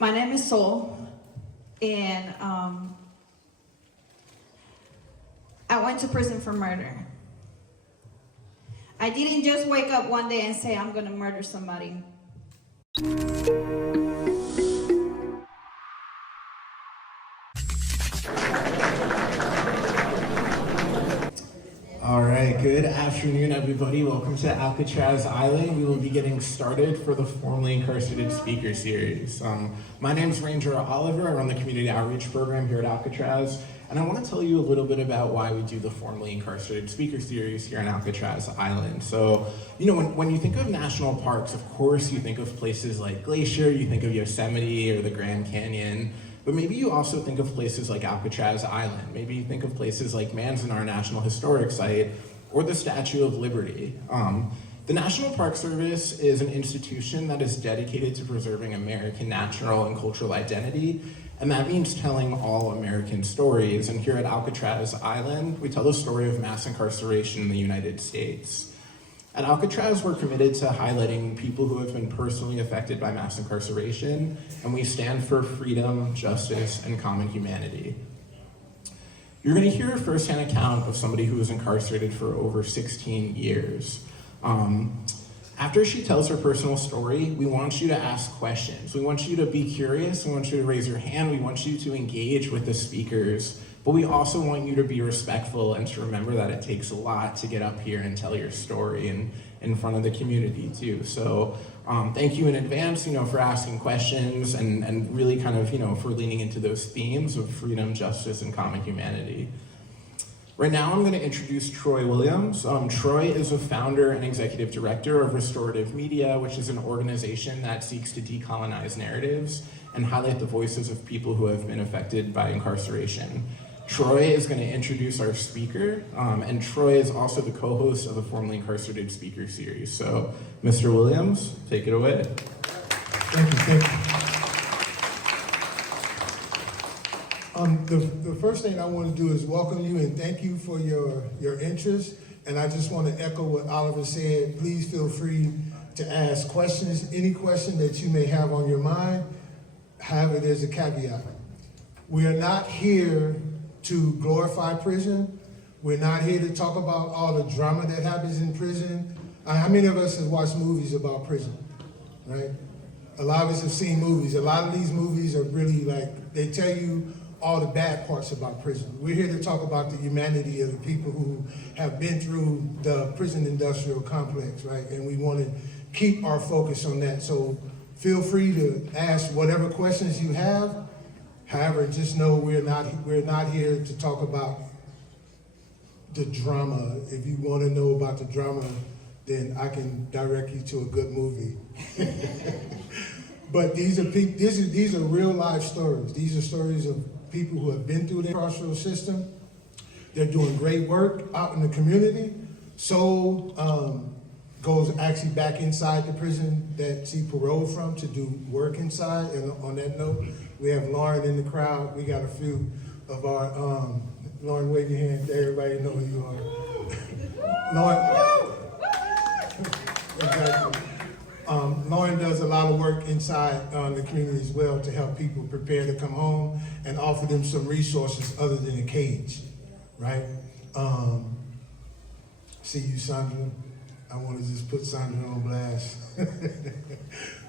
My name is Sol, and I went to prison for murder. I didn't just wake up one day and say, I'm gonna murder somebody. All right, good afternoon, everybody. Welcome to Alcatraz Island. We will be getting started for the Formerly Incarcerated Speaker Series. My name is Ranger Oliver. I run the Community Outreach Program here at Alcatraz, and I want to tell you a little bit about why we do the Formerly Incarcerated Speaker Series here on Alcatraz Island. So, when you think of national parks, of course you think of places like Glacier, you think of Yosemite or the Grand Canyon, but maybe you also think of places like Alcatraz Island. Maybe you think of places like Manzanar National Historic Site or the Statue of Liberty. The National Park Service is an institution that is dedicated to preserving American natural and cultural identity, and that means telling all American stories. And here at Alcatraz Island, we tell the story of mass incarceration in the United States. At Alcatraz, we're committed to highlighting people who have been personally affected by mass incarceration, and we stand for freedom, justice, and common humanity. You're going to hear a firsthand account of somebody who was incarcerated for over 16 years. After she tells her personal story, we want you to ask questions. We want you to be curious. We want you to raise your hand. We want you to engage with the speakers. But we also want you to be respectful and to remember that it takes a lot to get up here and tell your story in front of the community too. So thank you in advance, for asking questions and really kind of, for leaning into those themes of freedom, justice, and common humanity. Right now, I'm going to introduce Troy Williams. Troy is a founder and executive director of Restorative Media, which is an organization that seeks to decolonize narratives and highlight the voices of people who have been affected by incarceration. Troy is going to introduce our speaker, and Troy is also the co-host of the Formerly Incarcerated Speaker Series. So, Mr. Williams, take it away. Thank you. The first thing I want to do is welcome you and thank you for your interest. And I just want to echo what Oliver said. Please feel free to ask questions, any question that you may have on your mind. However, there's a caveat. We are not here to glorify prison. We're not here to talk about all the drama that happens in prison. How many of us have watched movies about prison, right? A lot of us have seen movies. A lot of these movies are really they tell you all the bad parts about prison. We're here to talk about the humanity of the people who have been through the prison industrial complex, right? And we want to keep our focus on that. So feel free to ask whatever questions you have. However, just know we're not here to talk about the drama. If you want to know about the drama, then I can direct you to a good movie. But these are real life stories. These are stories of people who have been through the carceral system. They're doing great work out in the community. So goes actually back inside the prison that she paroled from to do work inside. And on that note, we have Lauren in the crowd. We got a few of our, Lauren, wave your hand. Everybody know who you are. Lauren, exactly. Lauren does a lot of work inside the community as well to help people prepare to come home and offer them some resources other than a cage, right? See you, Sandra. I want to just put Sandra on blast.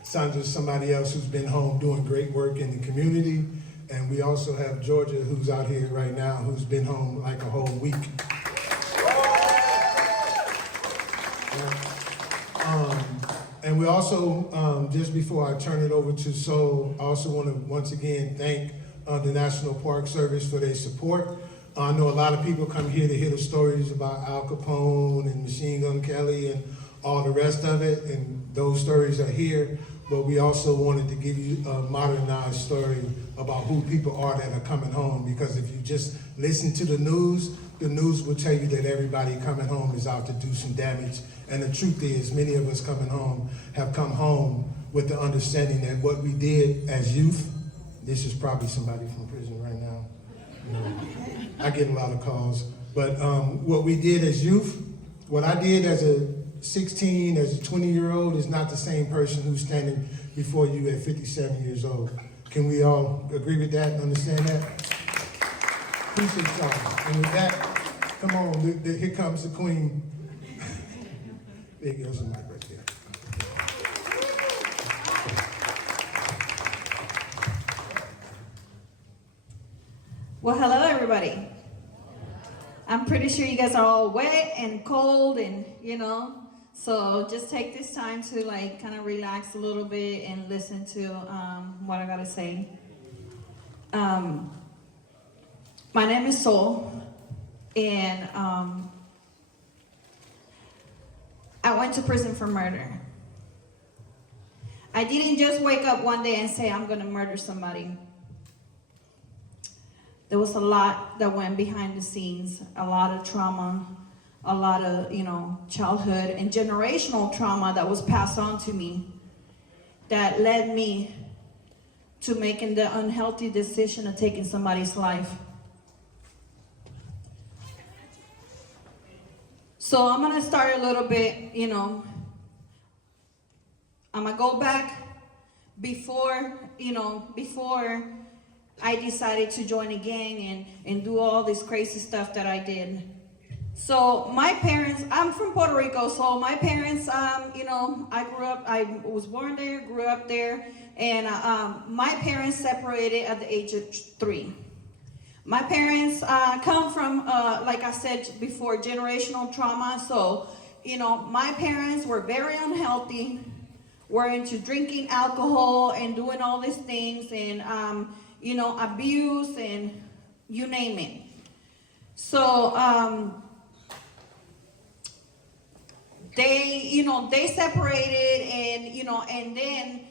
Sandra's somebody else who's been home doing great work in the community. And we also have Georgia, who's out here right now, who's been home like a whole week. And we also, just before I turn it over to Sol, I also want to once again thank the National Park Service for their support. I know a lot of people come here to hear the stories about Al Capone and Machine Gun Kelly and all the rest of it, and those stories are here, but we also wanted to give you a modernized story about who people are that are coming home, because if you just listen to the news will tell you that everybody coming home is out to do some damage, and the truth is many of us coming home have come home with the understanding that what we did as youth, this is probably somebody from prison right now, I get a lot of calls, but what we did as youth, what I did as a 16, as a 20-year-old is not the same person who's standing before you at 57 years old. Can we all agree with that and understand that? Appreciate y'all. And with that, come on, here comes the queen. There goes the mic right there. Well, hello, everybody. I'm pretty sure you guys are all wet and cold and, so just take this time to kind of relax a little bit and listen to what I gotta say. My name is Sol, and I went to prison for murder. I didn't just wake up one day and say, I'm gonna murder somebody. There was a lot that went behind the scenes, a lot of trauma, a lot of, childhood and generational trauma that was passed on to me that led me to making the unhealthy decision of taking somebody's life. So I'm gonna start a little bit, I'm gonna go back before I decided to join a gang and do all this crazy stuff that I did. So my parents, I'm from Puerto Rico, so my parents, I was born there, grew up there, and my parents separated at the age of 3. My parents come from, like I said before, generational trauma, so, my parents were very unhealthy, were into drinking alcohol and doing all these things, and abuse and you name it. So they separated, and then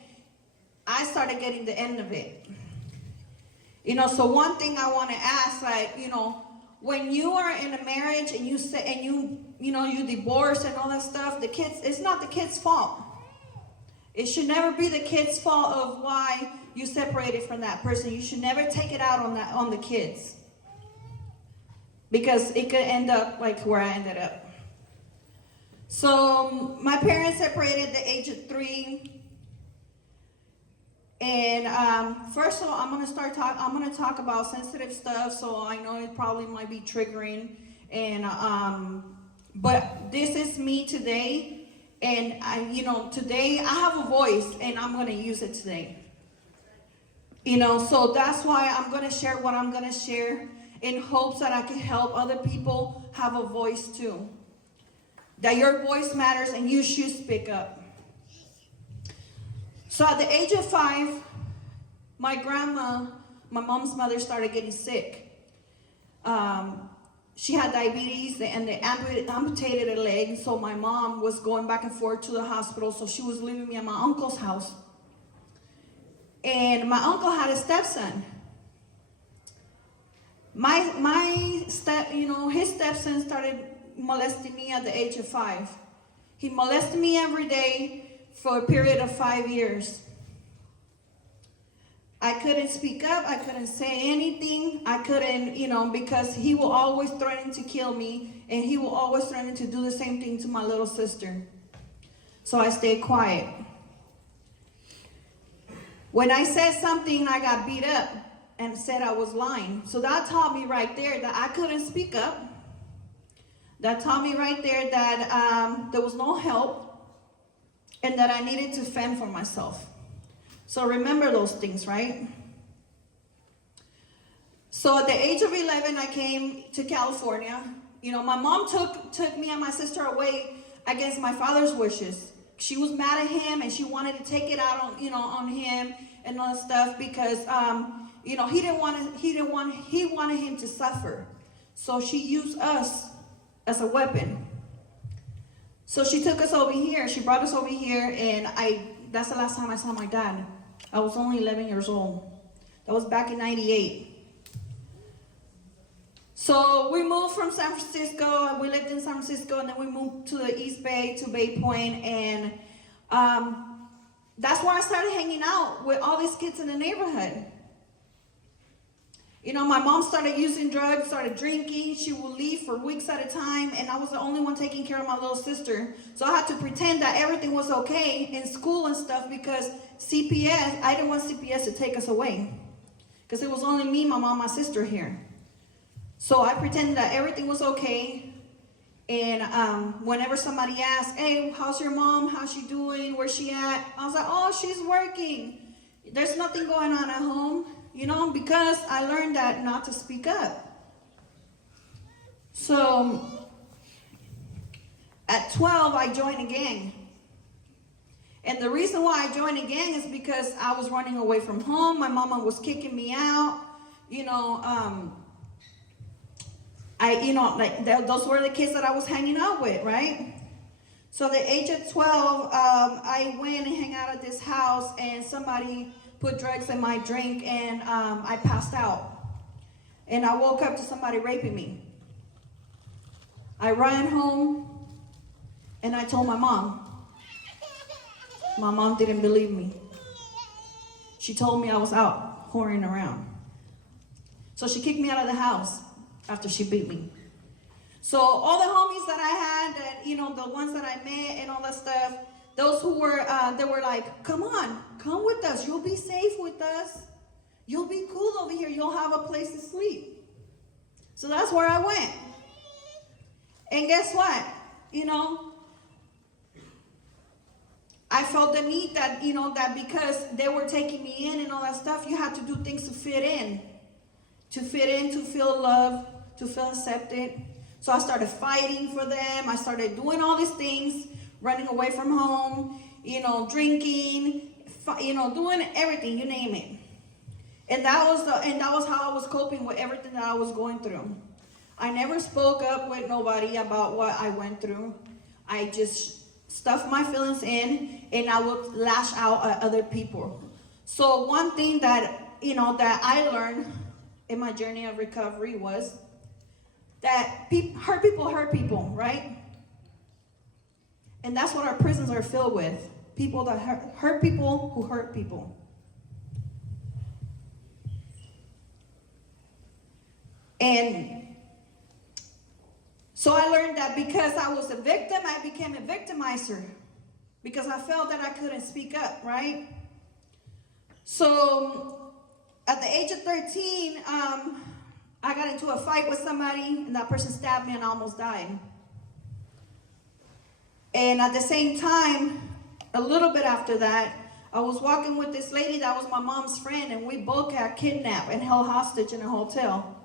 I started getting the end of it. So one thing I want to ask, when you are in a marriage and you divorce and all that stuff, it's not the kid's fault. It should never be the kid's fault of why you separated from that person. You should never take it out on the kids, because it could end up like where I ended up. So my parents separated at the age of 3, and first of all, I'm gonna talk about sensitive stuff. So I know it probably might be triggering, and but this is me today. And today I have a voice, and I'm gonna use it today. So that's why I'm gonna share what I'm gonna share, in hopes that I can help other people have a voice too. That your voice matters, and you should speak up. So at the age of 5, my grandma, my mom's mother, started getting sick. She had diabetes, and they amputated her leg, so my mom was going back and forth to the hospital, so she was leaving me at my uncle's house. And my uncle had a stepson. His stepson started molesting me at the age of 5. He molested me every day for a period of 5 years. I couldn't speak up, I couldn't say anything, I couldn't, because he will always threaten to kill me, and he will always threaten to do the same thing to my little sister. So I stayed quiet. When I said something, I got beat up and said I was lying. So that taught me right there that I couldn't speak up. That taught me right there that there was no help, and that I needed to fend for myself. So remember those things, right? So at the age of 11, I came to California. My mom took me and my sister away against my father's wishes. She was mad at him, and she wanted to take it out on him and all that stuff, because he wanted him to suffer. So she used us as a weapon. So she took us over here. She brought us over here, and that's the last time I saw my dad. I was only 11 years old. That was back in '98. So we moved from San Francisco, and we lived in San Francisco, and then we moved to the East Bay, to Bay Point, and that's where I started hanging out with all these kids in the neighborhood. You know, my mom started using drugs, started drinking. She would leave for weeks at a time, and I was the only one taking care of my little sister. So I had to pretend that everything was okay in school and stuff because CPS, I didn't want CPS to take us away. Because it was only me, my mom, my sister here. So I pretended that everything was okay. And whenever somebody asked, hey, how's your mom? How's she doing? Where's she at? I was like, oh, she's working. There's nothing going on at home. You know, because I learned that not to speak up. So at 12, I joined a gang. And the reason why I joined a gang is because I was running away from home. My mama was kicking me out. You know, those were the kids that I was hanging out with, right? So at the age of 12, I went and hang out at this house, and somebody put drugs in my drink, and I passed out. And I woke up to somebody raping me. I ran home, and I told my mom. My mom didn't believe me. She told me I was out whoring around. So she kicked me out of the house after she beat me. So all the homies that I had, that, you know, the ones that I met and all that stuff, those who were, they were like, come on, come with us. You'll be safe with us. You'll be cool over here. You'll have a place to sleep. So that's where I went. And guess what? You know, I felt the need that, you know, that because they were taking me in and all that stuff, you had to do things to fit in. To fit in, to feel loved, to feel accepted. So I started fighting for them. I started doing all these things. Running away from home, you know, drinking, you know, doing everything, you name it. And that was how I was coping with everything that I was going through. I never spoke up with nobody about what I went through. I just stuffed my feelings in, and I would lash out at other people. So one thing that, you know, that I learned in my journey of recovery was that hurt people, right? And that's what our prisons are filled with. People that hurt people who hurt people. And so I learned that because I was a victim, I became a victimizer. Because I felt that I couldn't speak up, right? So at the age of 13, I got into a fight with somebody, and that person stabbed me and I almost died. And at the same time, a little bit after that, I was walking with this lady that was my mom's friend, and we both got kidnapped and held hostage in a hotel.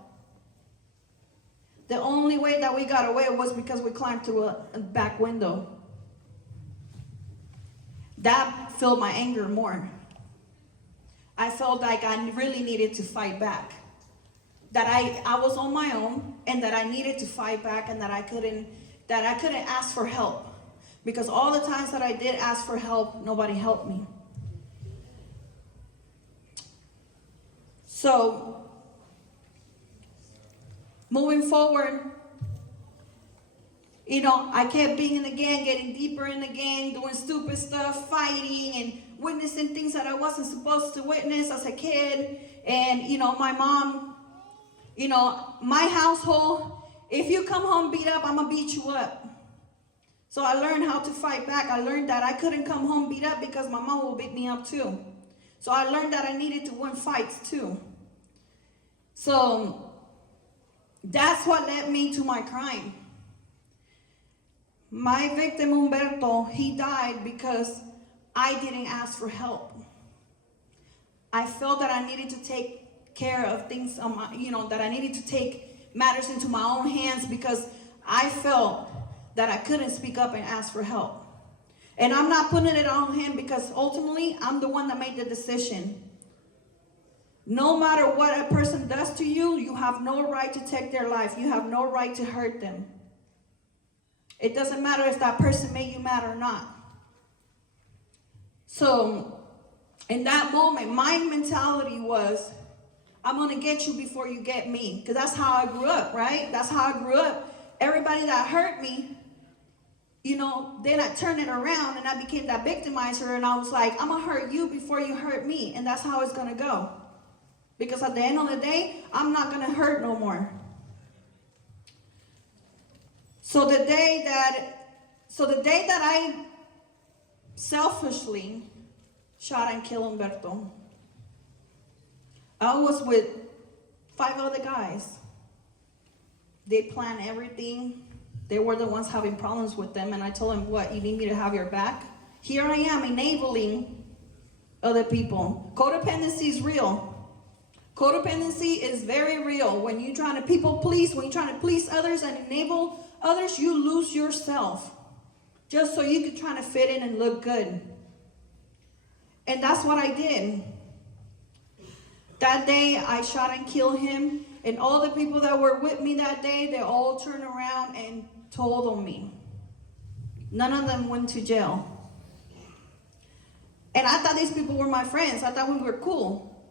The only way that we got away was because we climbed through a back window. That filled my anger more. I felt like I really needed to fight back. That I was on my own, and that I needed to fight back, and that I couldn't ask for help. Because all the times that I did ask for help, nobody helped me. So, moving forward, you know, I kept being in the gang, getting deeper in the gang, doing stupid stuff, fighting, and witnessing things that I wasn't supposed to witness as a kid. And, you know, my mom, you know, my household, if you come home beat up, I'm going to beat you up. So I learned how to fight back. I learned that I couldn't come home beat up because my mom will beat me up too. So I learned that I needed to win fights too. So that's what led me to my crime. My victim, Humberto, he died because I didn't ask for help. I felt that I needed to take care of things, that I needed to take matters into my own hands because I felt that I couldn't speak up and ask for help. And I'm not putting it on him because ultimately I'm the one that made the decision. No matter what a person does to you, you have no right to take their life. You have no right to hurt them. It doesn't matter if that person made you mad or not. So in that moment, my mentality was, I'm going to get you before you get me. Because that's how I grew up, right? That's how I grew up. Everybody that hurt me, you know, then I turned it around and I became that victimizer, and I was like, I'm going to hurt you before you hurt me. And that's how it's going to go. Because at the end of the day, I'm not gonna hurt no more. So the day that I selfishly shot and killed Humberto, I was with 5 other guys. They planned everything. They were the ones having problems with them, and I told them, what, you need me to have your back? Here I am enabling other people. Codependency is real. Codependency is very real. When you're trying to people please, when you're trying to please others and enable others, you lose yourself just so you can try to fit in and look good. And that's what I did. That day, I shot and killed him, and all the people that were with me that day, they all turned around and told on me. None of them went to jail. And I thought these people were my friends. I thought we were cool,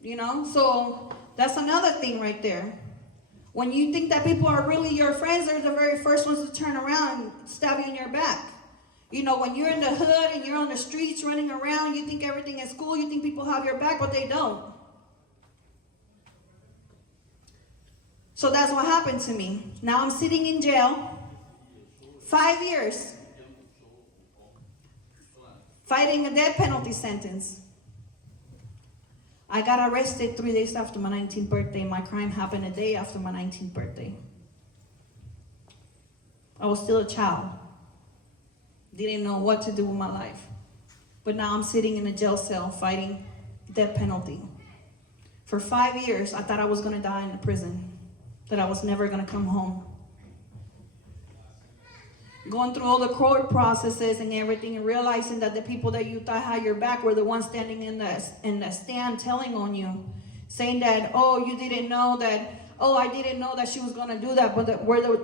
you know? So that's another thing right there. When you think that people are really your friends, they're the very first ones to turn around and stab you in your back. You know, when you're in the hood and you're on the streets running around, you think everything is cool, you think people have your back, but they don't. So that's what happened to me. Now I'm sitting in jail, 5 years, fighting a death penalty sentence. I got arrested 3 days after my 19th birthday. My crime happened a day after my 19th birthday. I was still a child. Didn't know what to do with my life. But now I'm sitting in a jail cell fighting death penalty. For 5 years, I thought I was going to die in the prison, that I was never going to come home. Going through all the court processes and everything, and realizing that the people that you thought had your back were the ones standing in the stand telling on you, saying that, oh, you didn't know that, oh, I didn't know that she was going to do that, but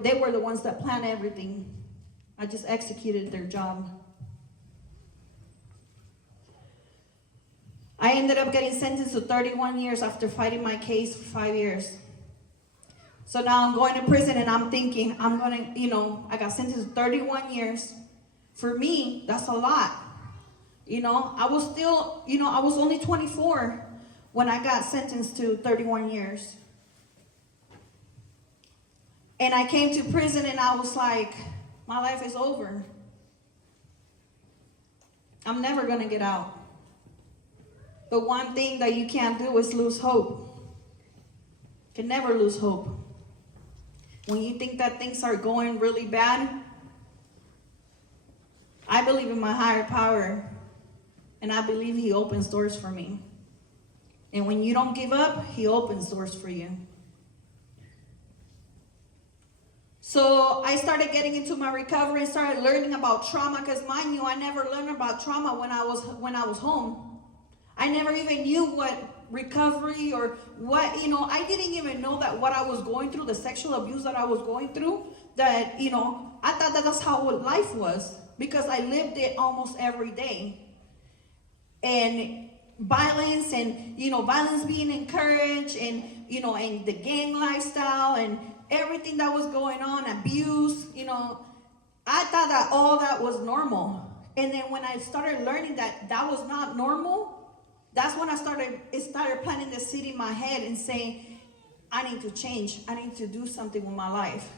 they were the ones that planned everything. I just executed their job. I ended up getting sentenced to 31 years after fighting my case for 5 years. So now I'm going to prison and I'm thinking, I got sentenced to 31 years. For me, that's a lot. I was only 24 when I got sentenced to 31 years. And I came to prison and I was like, my life is over. I'm never going to get out. But one thing that you can't do is lose hope. You can never lose hope. When you think that things are going really bad, I believe in my higher power, and I believe He opens doors for me. And when you don't give up, He opens doors for you. So I started getting into my recovery and started learning about trauma, because mind you, I never learned about trauma when I was home. I never even knew what recovery or what, I didn't even know that what I was going through, the sexual abuse that I was going through, that, I thought that that's how life was, because I lived it almost every day. And violence and, violence being encouraged and, and the gang lifestyle and everything that was going on, abuse, I thought that all that was normal. And then when I started learning that that was not normal, that's when it started planting the seed in my head and saying, I need to change. I need to do something with my life.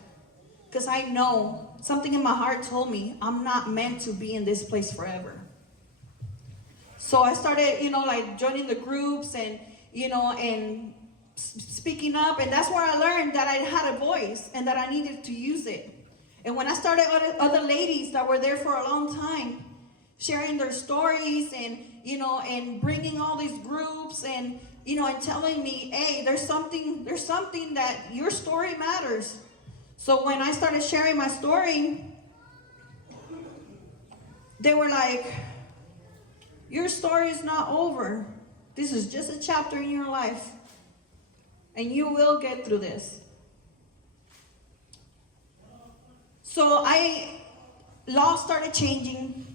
Because I know something in my heart told me I'm not meant to be in this place forever. So I started, joining the groups and, and speaking up. And that's where I learned that I had a voice and that I needed to use it. And when I started other ladies that were there for a long time, sharing their stories and, and bringing all these groups and, and telling me, hey, there's something that your story matters. So when I started sharing my story, they were like, your story is not over. This is just a chapter in your life. And you will get through this. So law started changing.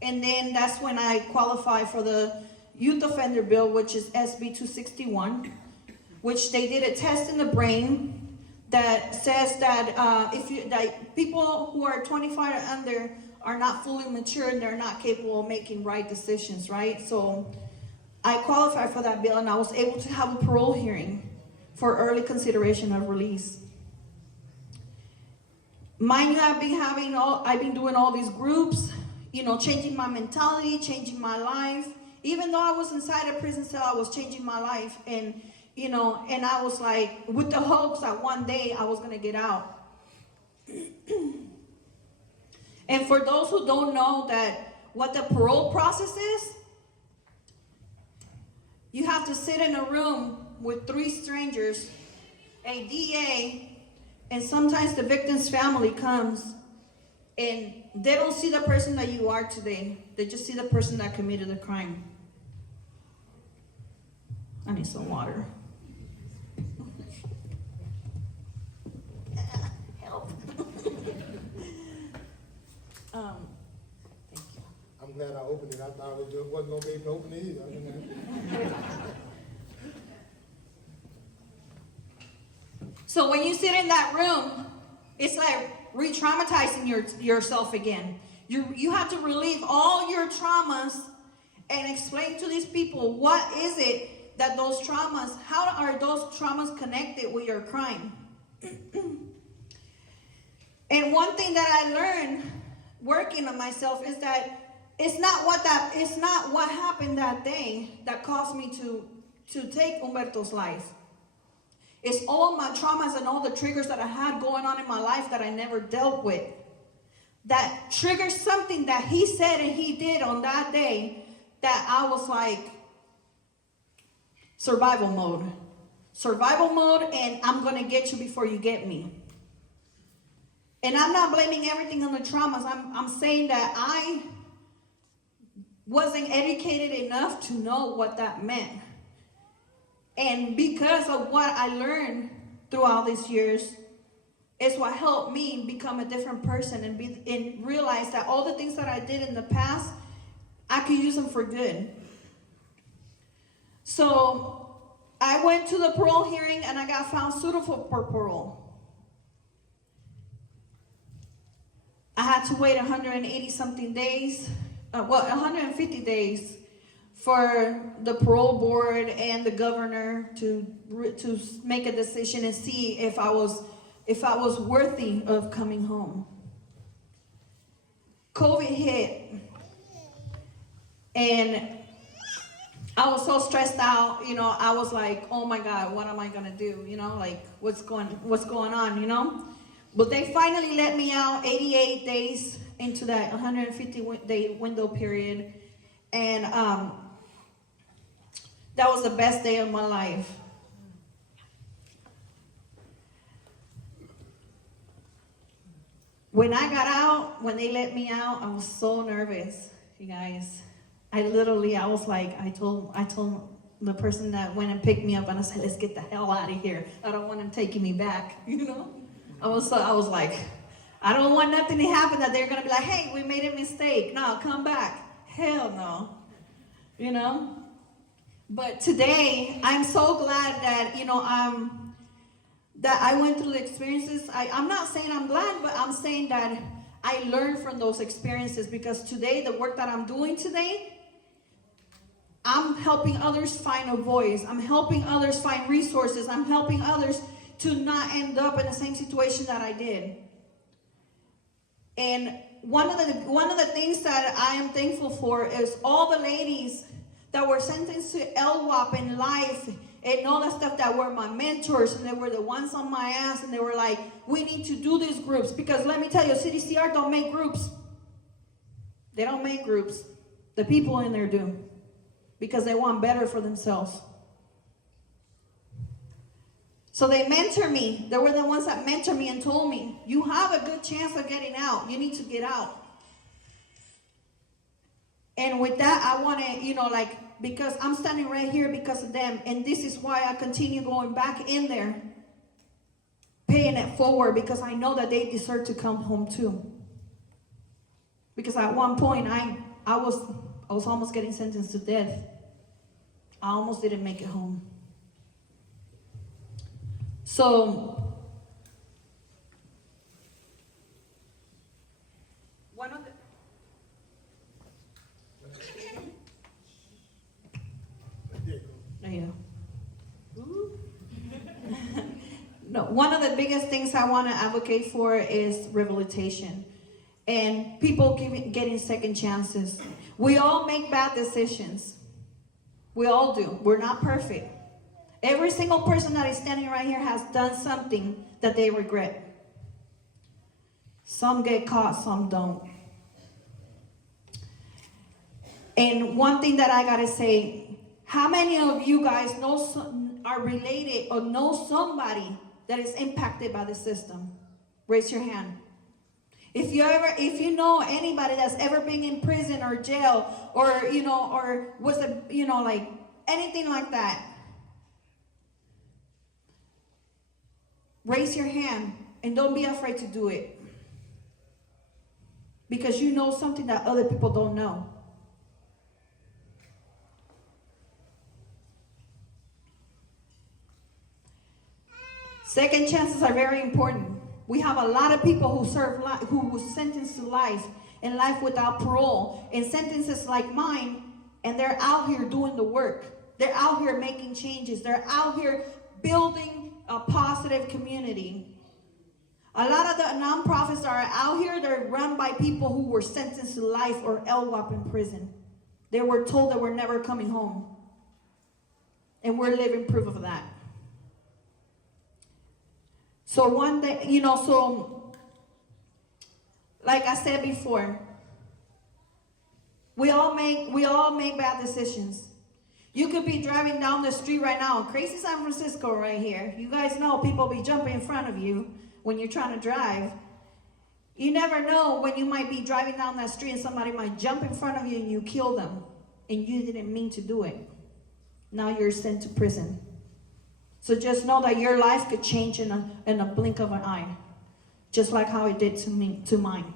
And then that's when I qualified for the Youth Offender Bill, which is SB 261, which they did a test in the brain that says that that people who are 25 or under are not fully mature and they're not capable of making right decisions, right? So I qualified for that bill and I was able to have a parole hearing for early consideration of release. Mind you, I've been doing all these groups, changing my mentality, changing my life. Even though I was inside a prison cell, I was changing my life. And I was like, with the hopes that one day I was going to get out. And for those who don't know what the parole process is, you have to sit in a room with 3 strangers, a DA, and sometimes the victim's family comes, and they don't see the person that you are today. They just see the person that committed the crime. I need some water. Help. Thank you. I'm glad I opened it. I thought it wasn't going to be able to open it either. So when you sit in that room, it's like re-traumatizing yourself again. You have to relieve all your traumas and explain to these people what is it that those traumas, how are those traumas connected with your crime? And one thing that I learned working on myself is that it's not what happened that day that caused me to take Humberto's life. It's all my traumas and all the triggers that I had going on in my life that I never dealt with. That triggered something that he said and he did on that day that I was like, survival mode. Survival mode, and I'm going to get you before you get me. And I'm not blaming everything on the traumas. I'm saying that I wasn't educated enough to know what that meant. And because of what I learned throughout these years, it's what helped me become a different person and realize that all the things that I did in the past, I could use them for good. So I went to the parole hearing and I got found suitable for parole. I had to wait 180 something days, 150 days for the parole board and the governor to make a decision and see if I was worthy of coming home. COVID hit, and I was so stressed out. I was like, oh my God, what am I gonna do? Like what's going on? But they finally let me out 88 days into that 150-day window period, and that was the best day of my life. When I got out, when they let me out, I was so nervous, you guys. I was like, I told the person that went and picked me up, and I said, let's get the hell out of here. I don't want them taking me back, I was like, I don't want nothing to happen that they're gonna be like, hey, we made a mistake. No, come back. Hell no. But today, I'm so glad that, that I went through the experiences. I'm not saying I'm glad, but I'm saying that I learned from those experiences, because today, the work that I'm doing today, I'm helping others find a voice. I'm helping others find resources. I'm helping others to not end up in the same situation that I did. And one of the things that I am thankful for is all the ladies that were sentenced to LWAP and life and all that stuff, that were my mentors, and they were the ones on my ass, and they were like, we need to do these groups, because let me tell you, CDCR don't make groups. They don't make groups. The people in there do, because they want better for themselves. So they mentor me. They were the ones that mentored me and told me, you have a good chance of getting out. You need to get out. And with that, I want to, because I'm standing right here because of them. And this is why I continue going back in there, paying it forward, because I know that they deserve to come home too. Because at one point, I was almost getting sentenced to death. I almost didn't make it home. So, one of the... There you go. No, one of the biggest things I want to advocate for is rehabilitation and people getting second chances. We all make bad decisions. We all do. We're not perfect. Every single person that is standing right here has done something that they regret. Some get caught, some don't. And one thing that I gotta say, how many of you guys are related or know somebody that is impacted by the system? Raise your hand. If you know anybody that's ever been in prison or jail or or was like anything like that, raise your hand and don't be afraid to do it. Because you know something that other people don't know. Second chances are very important. We have a lot of people who were sentenced to life and life without parole and sentences like mine, and they're out here doing the work. They're out here making changes. They're out here building a positive community. A lot of the nonprofits that are out here, they're run by people who were sentenced to life or LWOP in prison. They were told that we're never coming home. And we're living proof of that. So one day, like I said before, we all make bad decisions. You could be driving down the street right now, crazy San Francisco right here. You guys know people be jumping in front of you when you're trying to drive. You never know when you might be driving down that street and somebody might jump in front of you and you kill them. And you didn't mean to do it. Now you're sent to prison. So just know that your life could change in a blink of an eye. Just like how it did to mine.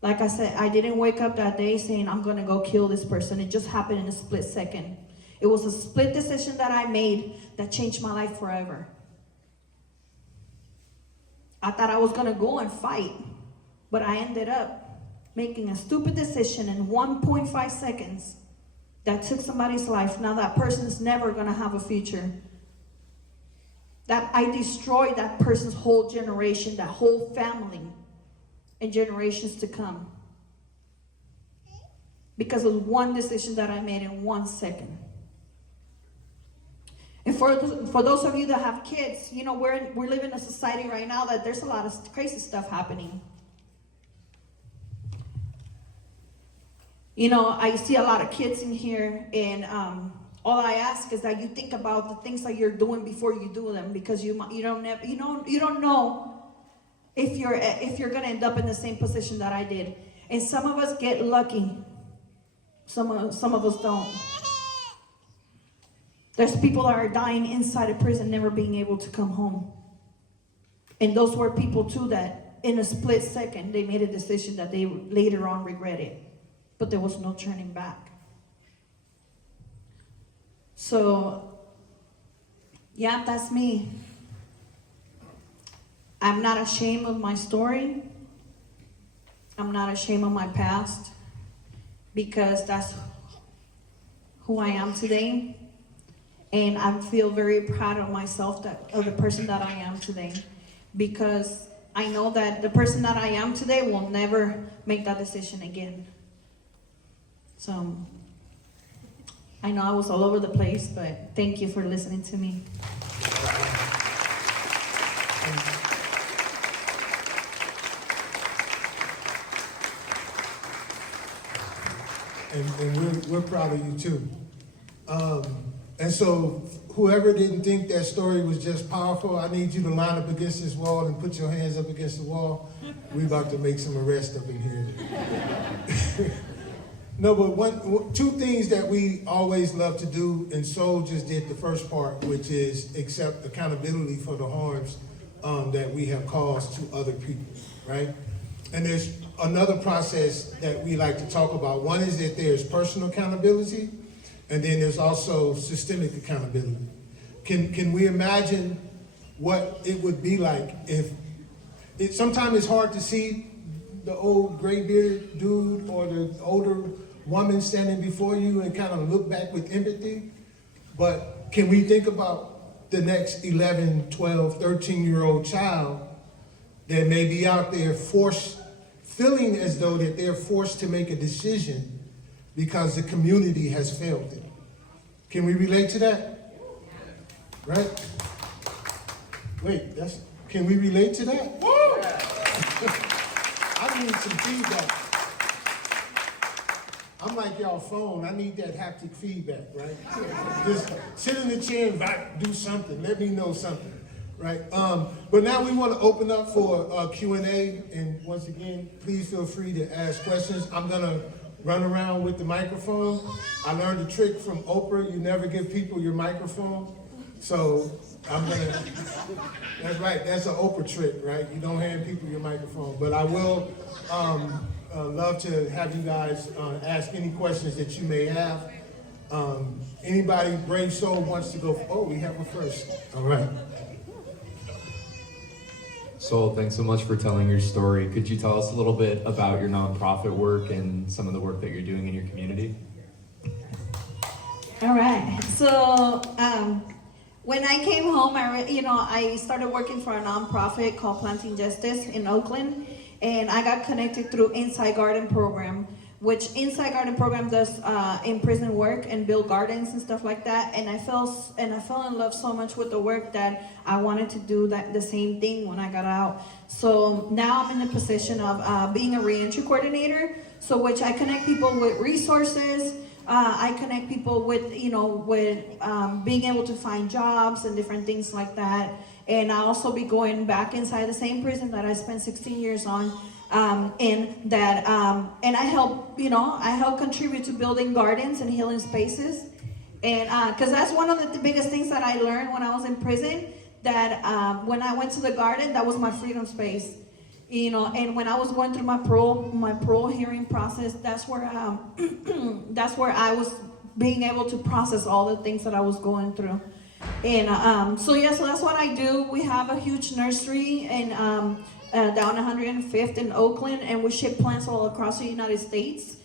Like I said, I didn't wake up that day saying, I'm going to go kill this person. It just happened in a split second. It was a split decision that I made that changed my life forever. I thought I was going to go and fight. But I ended up making a stupid decision in 1.5 seconds that took somebody's life. Now that person is never going to have a future. That I destroyed that person's whole generation, that whole family, and generations to come. Because of one decision that I made in 1 second. And for those of you that have kids, we're living in a society right now that there's a lot of crazy stuff happening. I see a lot of kids in here, and all I ask is that you think about the things that you're doing before you do them, because you don't know if you're gonna end up in the same position that I did. And some of us get lucky. Some of us don't. There's people that are dying inside of prison, never being able to come home. And those were people too that in a split second they made a decision that they later on regretted. But there was no turning back. So, yeah, that's me. I'm not ashamed of my story. I'm not ashamed of my past, because that's who I am today. And I feel very proud of myself, of the person that I am today, because I know that the person that I am today will never make that decision again. So, I know I was all over the place, but thank you for listening to me. And we're proud of you too. And so whoever didn't think that story was just powerful, I need you to line up against this wall and put your hands up against the wall. We're about to make some arrests up in here. No, but two things that we always love to do, and Soul just did the first part, which is accept accountability for the harms that we have caused to other people, right? And there's another process that we like to talk about. One is that there's personal accountability, and then there's also systemic accountability. Can we imagine what it would be like if sometimes it's hard to see the old gray bearded dude or the older woman standing before you and kind of look back with empathy. But can we think about the next 11, 12, 13-year-old child that may be out there feeling as though that they're forced to make a decision because the community has failed them? Can we relate to that? Right? Wait, can we relate to that? I need some feedback. I'm like y'all phone. I need that haptic feedback, right? Just sit in the chair and do something. Let me know something, right? But now we want to open up for Q&A. And once again, please feel free to ask questions. I'm going to run around with the microphone. I learned a trick from Oprah. You never give people your microphone. So that's right. That's an Oprah trick, right? You don't hand people your microphone. But I will love to have you guys ask any questions that you may have. Anybody brave soul wants to go? Oh, we have a first. All right. Soul, thanks so much for telling your story. Could you tell us a little bit about your nonprofit work and some of the work that you're doing in your community? All right. So when I came home, I started working for a nonprofit called Planting Justice in Oakland, and I got connected through Inside Garden program, which Inside Garden program does in-prison work and build gardens and stuff like that. And I fell in love so much with the work that I wanted to do the same thing when I got out. So now I'm in the position of being a reentry coordinator, so which I connect people with resources. I connect people with being able to find jobs and different things like that. And I'll also be going back inside the same prison that I spent 16 years on. And I help contribute to building gardens and healing spaces. And because that's one of the biggest things that I learned when I was in prison, that when I went to the garden, that was my freedom space. And when I was going through my parole hearing process, that's where I was being able to process all the things that I was going through. And so that's what I do. We have a huge nursery and down 105th in Oakland, and we ship plants all across the United States.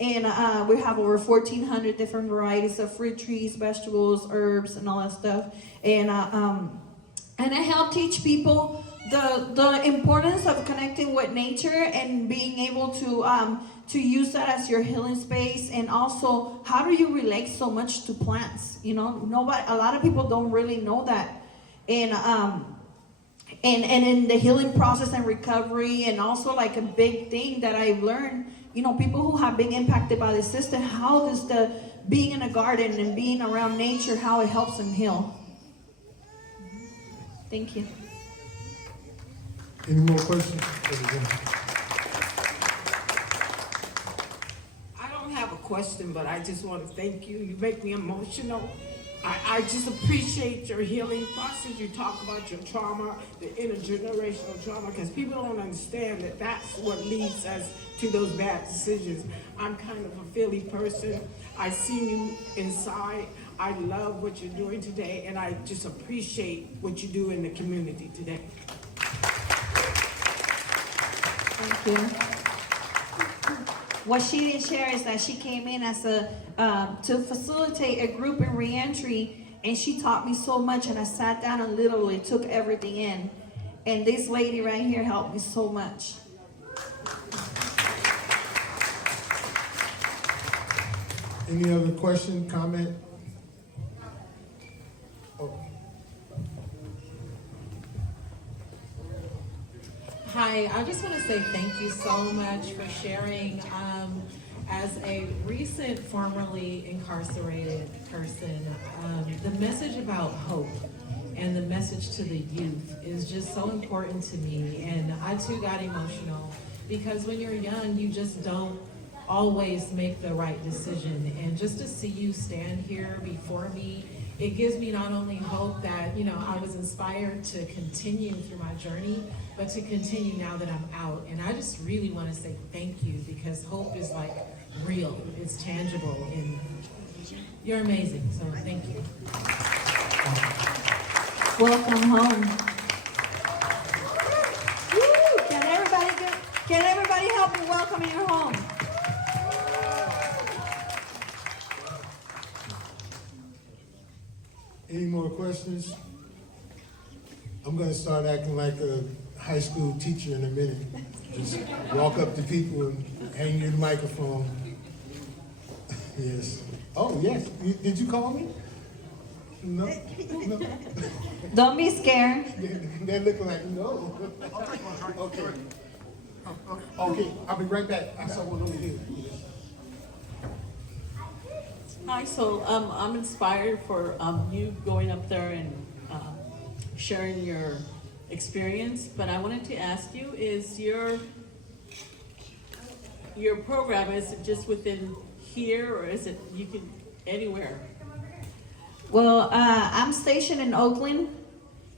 And we have over 1,400 different varieties of fruit trees, vegetables, herbs, and all that stuff. And I help teach people the importance of connecting with nature and being able to use that as your healing space, and also how do you relate so much to plants? A lot of people don't really know that. And in the healing process and recovery, and also like a big thing that I've learned, people who have been impacted by the system, how does the being in a garden and being around nature, how it helps them heal. Thank you. Any more questions? I don't have a question, but I just want to thank you. You make me emotional. I just appreciate your healing process. You talk about your trauma, the intergenerational trauma, because people don't understand that that's what leads us to those bad decisions. I'm kind of a Philly person. I see you inside. I love what you're doing today, and I just appreciate what you do in the community today. Thank you. What she didn't share is that she came in as to facilitate a group in reentry, and she taught me so much, and I sat down and literally took everything in. And this lady right here helped me so much. Any other question, comment? Hi, I just want to say thank you so much for sharing. As a recent formerly incarcerated person, the message about hope and the message to the youth is just so important to me. And I too got emotional because when you're young, you just don't always make the right decision. And just to see you stand here before me, it gives me not only hope that, I was inspired to continue through my journey, but to continue now that I'm out. And I just really want to say thank you, because hope is like real, it's tangible, and you're amazing, so thank you. Welcome home. Woo! Can everybody help me welcome you home? Any more questions? I'm gonna start acting like a high school teacher in a minute. Just walk up to people and hang your microphone. Yes. Oh, yes. Did you call me? No? No. Don't be scared. They're looking like, no. Okay. Okay, I'll be right back. I saw one over here. Hi, so I'm inspired for you going up there and sharing your experience, but I wanted to ask you, is your program, is it just within here, or is it you can anywhere? Well, I'm stationed in Oakland,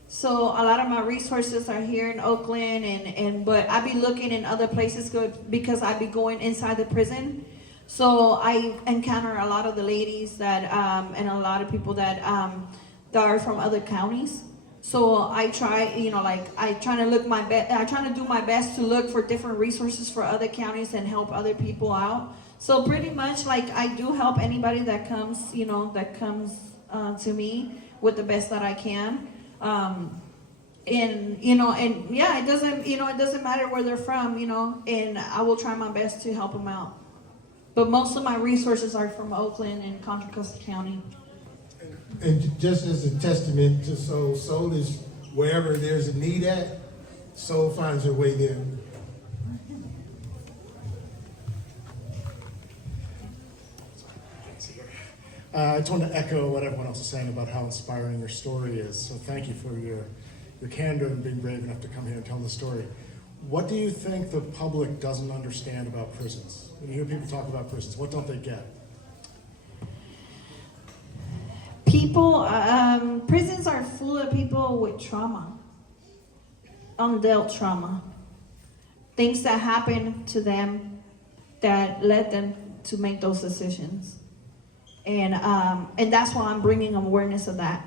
so a lot of my resources are here in Oakland, but I be looking in other places because I be going inside the prison. So I encounter a lot of the ladies that and a lot of people that are from other counties. So I try, I try to look my best. I try to do my best to look for different resources for other counties and help other people out. So pretty much, like, I do help anybody that comes, to me with the best that I can. And yeah, it doesn't matter where they're from, and I will try my best to help them out. But most of my resources are from Oakland and Contra Costa County. And just as a testament to soul is wherever there's a need at, soul finds her way there. I just want to echo what everyone else is saying about how inspiring your story is. So thank you for your candor and being brave enough to come here and tell the story. What do you think the public doesn't understand about prisons? When you hear people talk about prisons, what don't they get? Prisons are full of people with trauma, undealt trauma, things that happened to them that led them to make those decisions. And that's why I'm bringing awareness of that,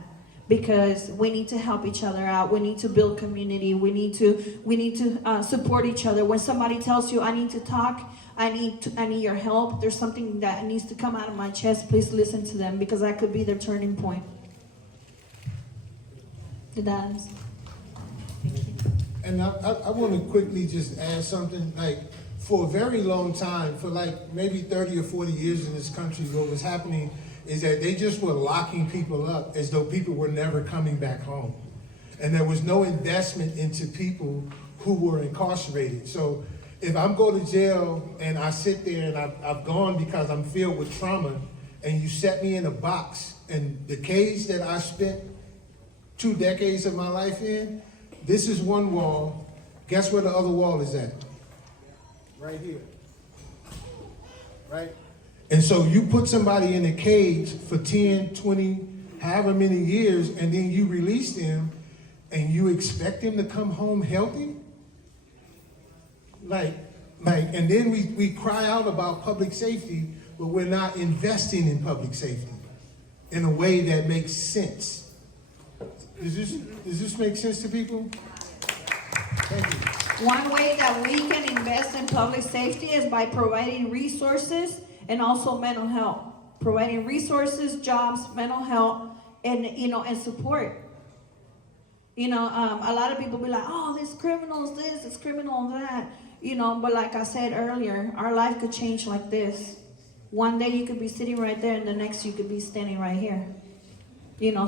because we need to help each other out. We need to build community. We need to support each other. When somebody tells you, I need to talk, I need your help, there's something that needs to come out of my chest, please listen to them, because that could be their turning point. Did that answer? And I want to quickly just add something. Like, for a very long time, for like maybe 30 or 40 years in this country, what was happening is that they just were locking people up as though people were never coming back home. And there was no investment into people who were incarcerated. So if I'm going to jail and I sit there and I've gone because I'm filled with trauma, and you set me in a box, and the cage that I spent 2 decades of my life in, this is one wall. Guess where the other wall is at? Right here. Right? And so you put somebody in a cage for 10, 20, however many years, and then you release them, and you expect them to come home healthy? And then we cry out about public safety, but we're not investing in public safety in a way that makes sense. Does this make sense to people? Thank you. One way that we can invest in public safety is by providing resources and also mental health. Providing resources, jobs, mental health, and support. A lot of people be like, oh, this criminal's this, this criminal that. But like I said earlier, our life could change like this. One day you could be sitting right there, and the next you could be standing right here.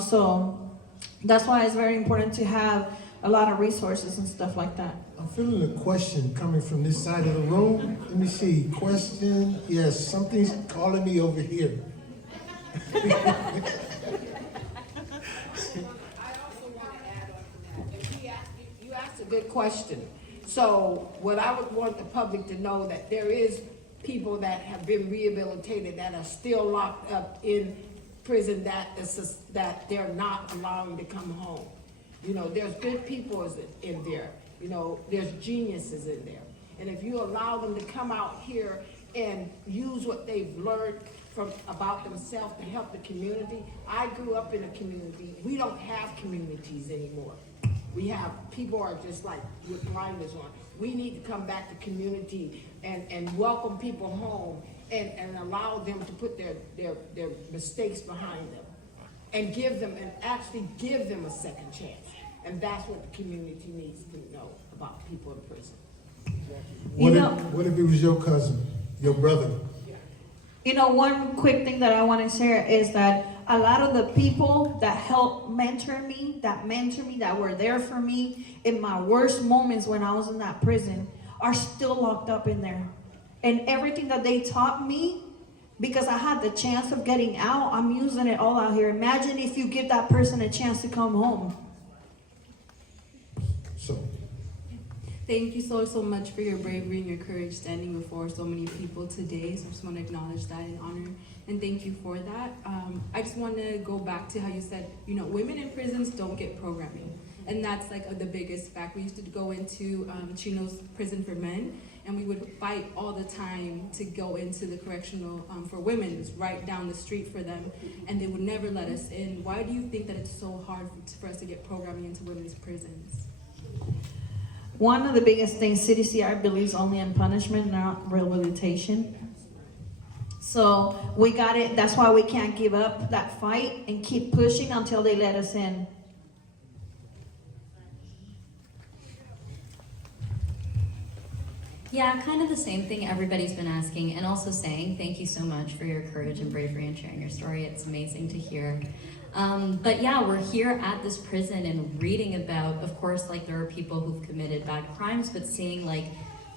So that's why it's very important to have a lot of resources and stuff like that. I'm feeling a question coming from this side of the room. Let me see. Question. Yes, something's calling me over here. I also want to add on to that. You asked a good question. So what I would want the public to know, that there is people that have been rehabilitated that are still locked up in prison that they're not allowing to come home. There's good people in there. There's geniuses in there. And if you allow them to come out here and use what they've learned about themselves to help the community. I grew up in a community. We don't have communities anymore. We have people are just like with blinders on. We need to come back to community and welcome people home and allow them to put their mistakes behind them. and give them, and actually give them a second chance. And that's what the community needs to know about people in prison. What if it was your cousin, your brother? You know, one quick thing that I want to share is that a lot of the people that helped mentor me, that were there for me in my worst moments when I was in that prison, are still locked up in there. And everything that they taught me, because I had the chance of getting out, I'm using it all out here. Imagine if you give that person a chance to come home. So, Thank you so much for your bravery and your courage standing before so many people today. So I just want to acknowledge that and honor and thank you for that. I just want to go back to how you said, you know, women in prisons don't get programming. And that's like the biggest fact. We used to go into Chino's prison for men, and we would fight all the time to go into the correctional for women. It's right down the street for them, and they would never let us in. Why do you think that it's so hard for us to get programming into women's prisons? One of the biggest things, CDCR believes only in punishment, not rehabilitation. So we got it. That's why we can't give up that fight and keep pushing until they let us in. Yeah, kind of the same thing everybody's been asking, and also saying thank you so much for your courage and bravery and sharing your story. It's amazing to hear. But yeah, we're here at this prison and reading about, of course, like there are people who've committed bad crimes, but seeing like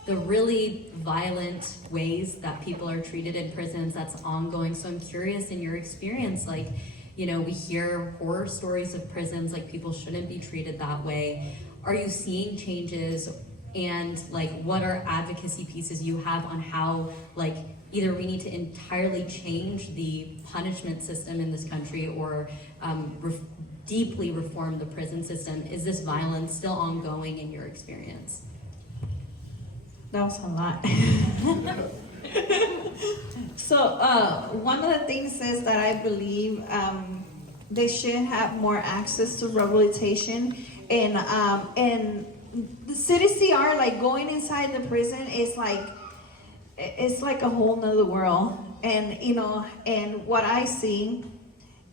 the really violent ways that people are treated in prisons, that's ongoing. So I'm curious, in your experience, like, you know, we hear horror stories of prisons, like people shouldn't be treated that way. Are you seeing changes? And like, what are advocacy pieces you have on how, like, either we need to entirely change the punishment system in this country or deeply reform the prison system? Is this violence still ongoing in your experience? That was a lot. So one of the things is that I believe they should have more access to rehabilitation, and the CDCR, like going inside the prison is like, it's like a whole nother world. And you know, and what I see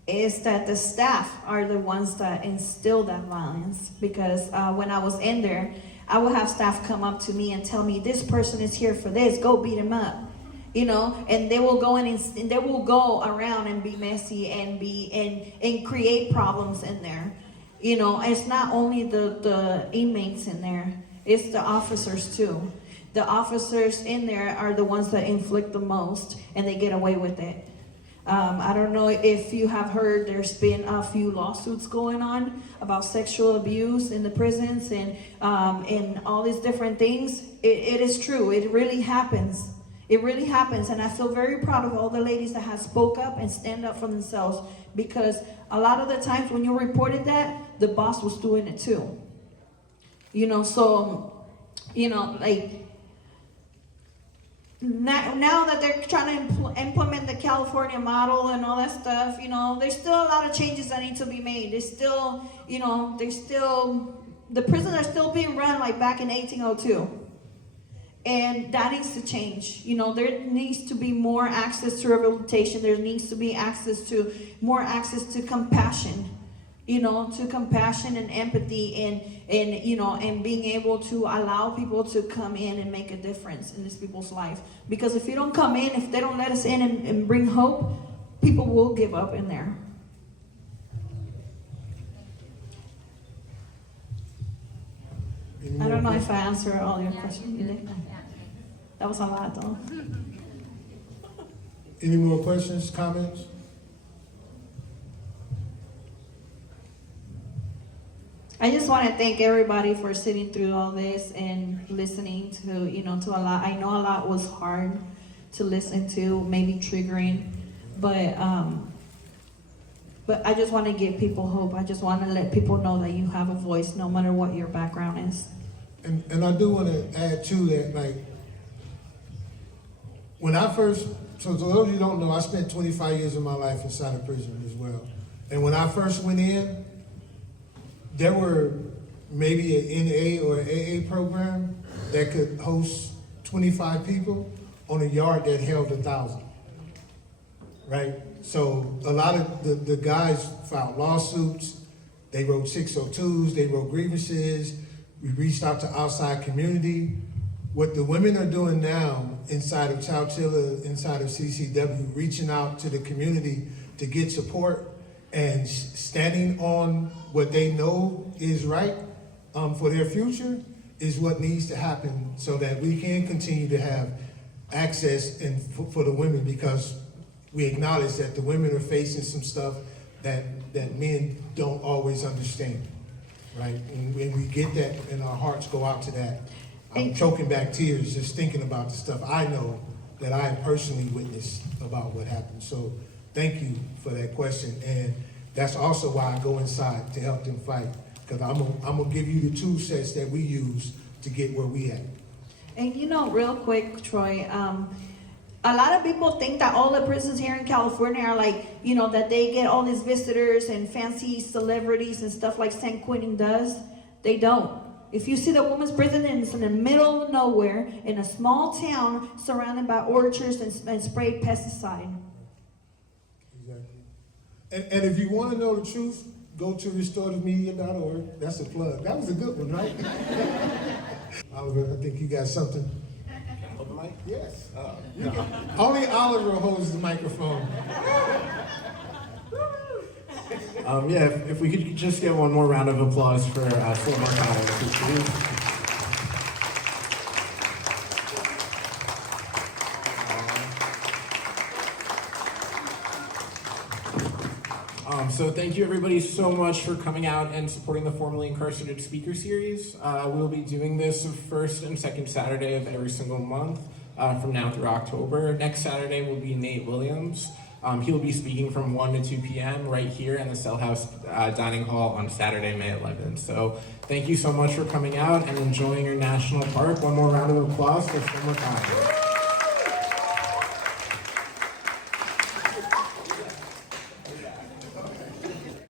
is that the staff are the ones that instill that violence, because when I was in there, I would have staff come up to me and tell me, this person is here for this, go beat him up, you know, and they will go in and they will go around and be messy and create problems in there. You know, it's not only the inmates in there, it's the officers too. The officers in there are the ones that inflict the most, and they get away with it. I don't know if you have heard, there's been a few lawsuits going on about sexual abuse in the prisons and all these different things. It is true, it really happens. It really happens, and I feel very proud of all the ladies that have spoke up and stand up for themselves, because a lot of the times when you reported that, the boss was doing it too. You know, so, you know, like, now that they're trying to implement the California model and all that stuff, you know, there's still a lot of changes that need to be made. There's still, you know, the prisons are still being run like back in 1802. And that needs to change. You know, there needs to be more access to rehabilitation. There needs to be more access to compassion. You know, to compassion and empathy and you know, and being able to allow people to come in and make a difference in these people's life. Because if you don't come in, if they don't let us in and bring hope, people will give up in there. I don't know if I answered all your questions. That was a lot, though. Any more questions, comments? I just want to thank everybody for sitting through all this and listening to, you know, to a lot. I know a lot was hard to listen to, maybe triggering, but I just want to give people hope. I just want to let people know that you have a voice, no matter what your background is. And I do want to add to that, like, when I first, so for those of you who don't know, I spent 25 years of my life inside of prison as well. And when I first went in, there were maybe an NA or an AA program that could host 25 people on a yard that held 1,000, right? So a lot of the guys filed lawsuits, they wrote 602s, they wrote grievances, we reached out to outside community. What the women are doing now inside of Chowchilla, inside of CCW, reaching out to the community to get support and standing on what they know is right for their future is what needs to happen so that we can continue to have access and for the women, because we acknowledge that the women are facing some stuff that men don't always understand, right? And we get that and our hearts go out to that. I'm choking back tears just thinking about the stuff I know that I personally witnessed about what happened. So thank you for that question. And that's also why I go inside to help them fight, because I'm gonna give you the tool sets that we use to get where we at. And you know, real quick, Troy, a lot of people think that all the prisons here in California are like, you know, that they get all these visitors and fancy celebrities and stuff like San Quentin does. They don't. If you see the women's prison, and it's in the middle of nowhere, in a small town, surrounded by orchards and sprayed pesticide. Exactly. And if you want to know the truth, go to restorativemedia.org. That's a plug. That was a good one, right? Oliver, I think you got something. Hold the mic? Yes. No. Only Oliver holds the microphone. Yeah, if we could just get one more round of applause for Mercado. So thank you everybody so much for coming out and supporting the Formerly Incarcerated Speaker Series. We'll be doing this the first and second Saturday of every single month from now through October. Next Saturday will be Nate Williams. He'll be speaking from 1 to 2 p.m. right here in the Cell House Dining Hall on Saturday, May 11th. So thank you so much for coming out and enjoying your national park. One more round of applause for Mercado.